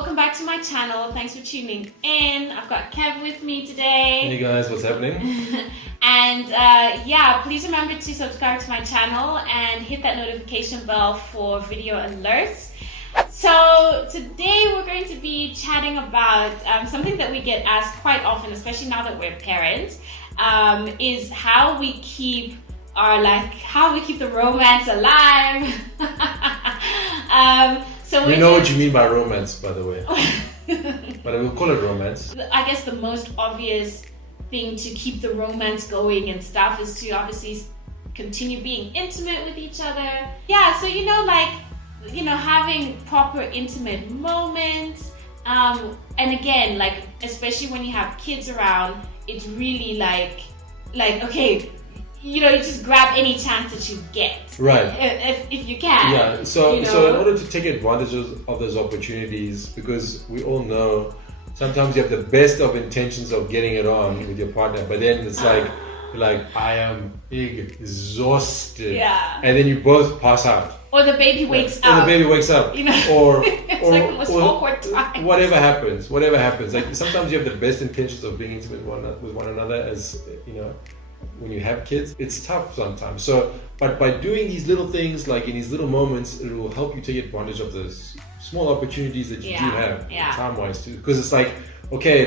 welcome back to my channel. Thanks for tuning in. I've got Kev with me today. Hey guys, what's happening? And please remember to subscribe to my channel and hit that notification bell for video alerts. So today we're going to be chatting about something that we get asked quite often, especially now that we're parents, is how we keep the romance alive. We know what you mean by romance, by the way. But we'll call it romance. I guess the most obvious thing to keep the romance going and stuff is to obviously continue being intimate with each other. Yeah, so having proper intimate moments. And again, especially when you have kids around, it's really like okay, you just grab any chance that you get, right? If you can. Yeah. So in order to take advantage of those opportunities, because we all know sometimes you have the best of intentions of getting it on with your partner, but then it's like I am exhausted, and then you both pass out. Or the baby wakes up. Or the baby wakes up. Or it's like the most awkward time. Whatever happens. Like sometimes you have the best intentions of being intimate with one another, as when you have kids. It's tough sometimes. So, but by doing these little things, like in these little moments, it will help you take advantage of those small opportunities that you do have, time-wise too. Because it's like, okay,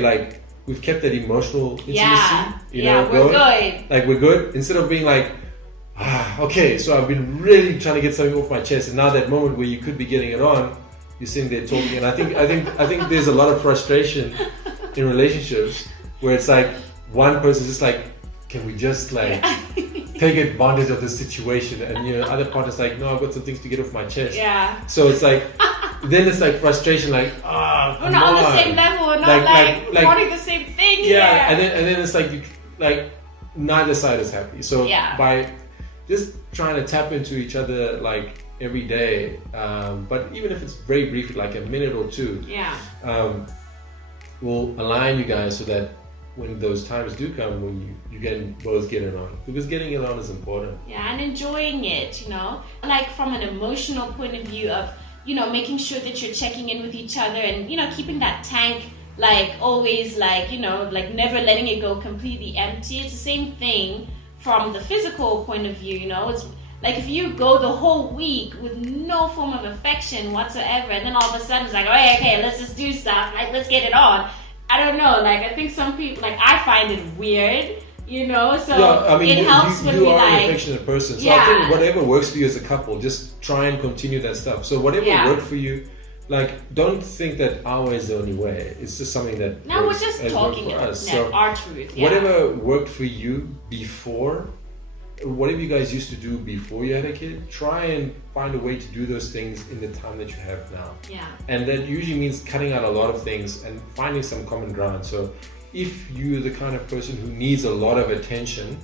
we've kept that emotional intimacy. We're good. We're good. Instead of being like, okay, so I've been really trying to get something off my chest, and now that moment where you could be getting it on, you're sitting there talking, and I think there's a lot of frustration in relationships where it's like one person's just like, can we just take advantage of this situation, and the other partner's like, no, I've got some things to get off my chest. Yeah. So it's like, then it's like frustration, we're not on the same level, we're not wanting the same thing. Yeah, and then it's like neither side is happy. So by just trying to tap into each other every day, but even if it's very briefly, like a minute or two, will align you guys so that when those times do come, when you can both get it on, because getting it on is important. Yeah, and enjoying it, from an emotional point of view of, making sure that you're checking in with each other and, keeping that tank always never letting it go completely empty. It's the same thing from the physical point of view, It's like if you go the whole week with no form of affection whatsoever, and then all of a sudden it's like, okay, let's just do stuff, let's get it on. I don't know, I think some people, I find it weird, so it helps when you are an affectionate person, so I think whatever works for you as a couple, just try and continue that stuff. So whatever worked for you, don't think that our way is the only way. It's just something that we're just talking for us. So our truth. Whatever worked for you before, whatever you guys used to do before you had a kid, try and find a way to do those things in the time that you have now. Yeah. And that usually means cutting out a lot of things and finding some common ground. So if you're the kind of person who needs a lot of attention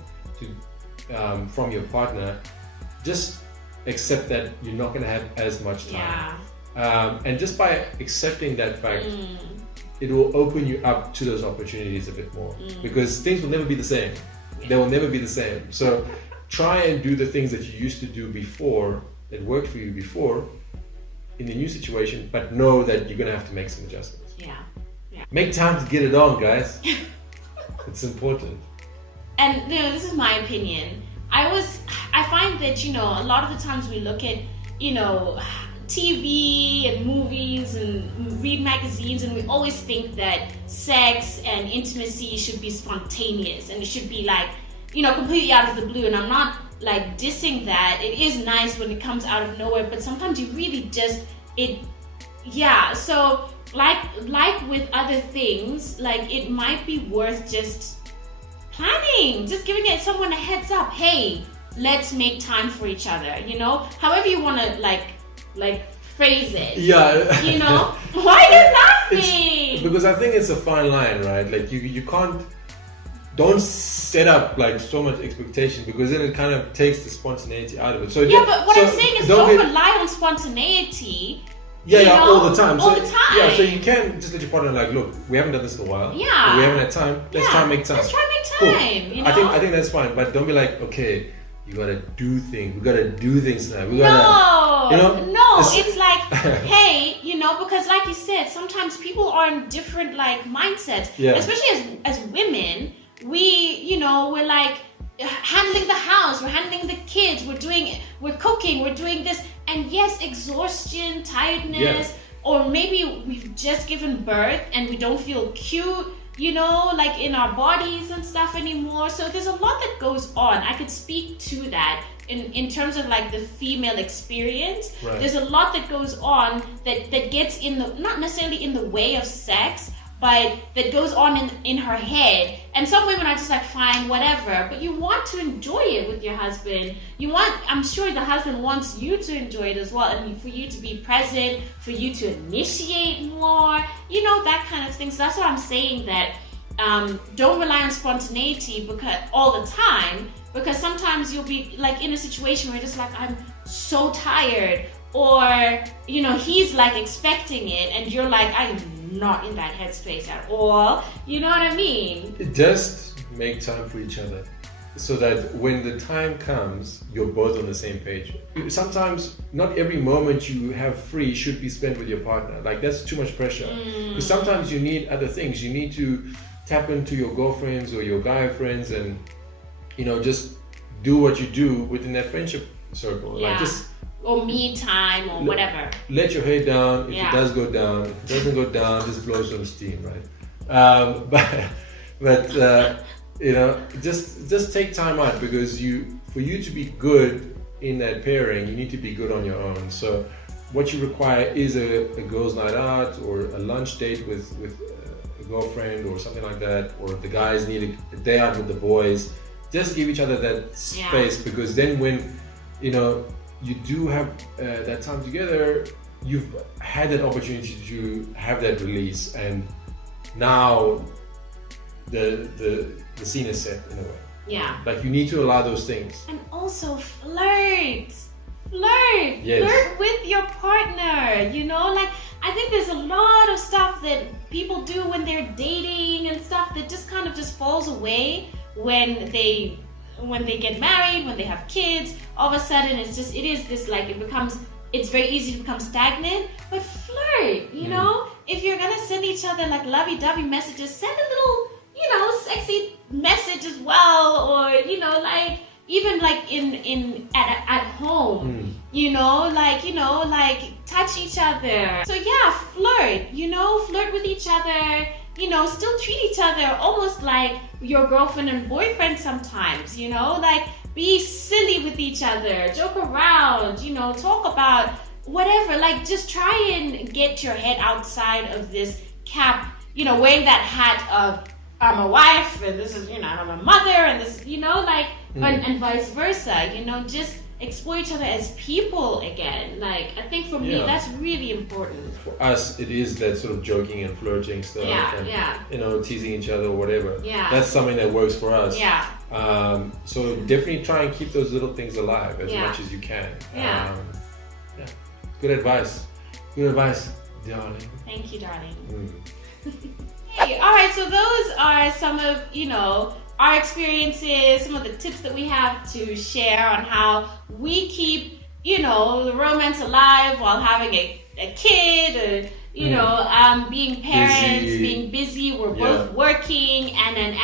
from your partner, just accept that you're not going to have as much time. And just by accepting that fact, it will open you up to those opportunities a bit more, because things will never be the same. They will never be the same. So try and do the things that you used to do before, that worked for you before, in the new situation, but know that you're going to have to make some adjustments. Yeah. Make time to get it on, guys. It's important. And this is my opinion. I find that, a lot of the times we look at, TV and movies and read magazines, and we always think that sex and intimacy should be spontaneous and it should be completely out of the blue. And I'm not dissing that. It is nice when it comes out of nowhere, but sometimes you really just so like with other things, it might be worth just planning, just giving someone a heads up. Hey, let's make time for each other, however you want to phrase it. Why are you laughing? Because I think it's a fine line, right? You don't set up so much expectation, because then it kind of takes the spontaneity out of it. So but what I'm saying is don't rely on spontaneity. All the time. All the time. Yeah, so you can just let your partner look, we haven't done this in a while. Yeah. We haven't had time. Let's try and make time. Cool. I think that's fine, but don't be okay, you gotta do things. We gotta do things now. No, it's like, hey, because like you said, sometimes people are in different like mindsets, especially as women. We're like handling the house, we're handling the kids, we're cooking, we're doing this, and yes, exhaustion, tiredness, or maybe we've just given birth and we don't feel cute, like in our bodies and stuff anymore. So there's a lot that goes on. I could speak to that in terms of like the female experience. Right. There's a lot that goes on that gets in the, not necessarily in the way of sex, but that goes on in her head. And some women are just like, fine, whatever. But you want to enjoy it with your husband. I'm sure the husband wants you to enjoy it as well. And for you to be present, for you to initiate more, that kind of thing. So that's why I'm saying that don't rely on spontaneity all the time. Because sometimes you'll be like in a situation where you're just like, I'm so tired. Or, he's like expecting it and you're like, I'm not in that headspace at all. You know what I mean? Just make time for each other so that when the time comes, you're both on the same page. Sometimes not every moment you have free should be spent with your partner. Like that's too much pressure. Because sometimes you need other things. You need to tap into your girlfriends or your guy friends and, just do what you do within that friendship circle. Yeah. Like just or me time or whatever. Let your hair down. If it does go down, if it doesn't go down, just blow some steam, right? But just take time out because for you to be good in that pairing, you need to be good on your own. So what you require is a girls' night out or a lunch date with a girlfriend or something like that, or the guys need a day out with the boys. Just give each other that space because then when you do have that time together, you've had that opportunity to have that release, and now the scene is set in a way. Yeah. Like you need to allow those things. And also flirt. Yes. Flirt with your partner. Like I think there's a lot of stuff that people do when they're dating and stuff that just kind of just falls away when they get married, when they have kids. All of a sudden it's very easy to become stagnant. But flirt, if you're gonna send each other like lovey-dovey messages, send a little sexy message as well, or like even like at home, like touch each other. So yeah, flirt, flirt with each other, still treat each other almost like your girlfriend and boyfriend sometimes, like be silly with each other, joke around, talk about whatever, like just try and get your head outside of this cap, wearing that hat of I'm a wife and this is, I'm a mother and this, and vice versa, just explore each other as people again. Like I think for me that's really important. For us it is that sort of joking and flirting stuff and teasing each other or whatever. That's something that works for us. So definitely try and keep those little things alive as much as you can. Good advice, darling. Thank you, darling. Hey, all right, so those are some of our experiences, some of the tips that we have to share on how we keep, the romance alive while having a kid, or, being parents, being busy. We're both working and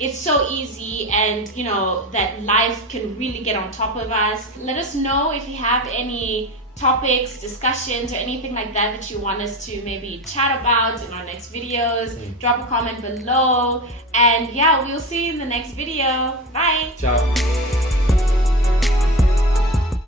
it's so easy, and, that life can really get on top of us. Let us know if you have any topics, discussions, or anything like that you want us to maybe chat about in our next videos. Drop a comment below, and we'll see you in the next video. Bye. Ciao.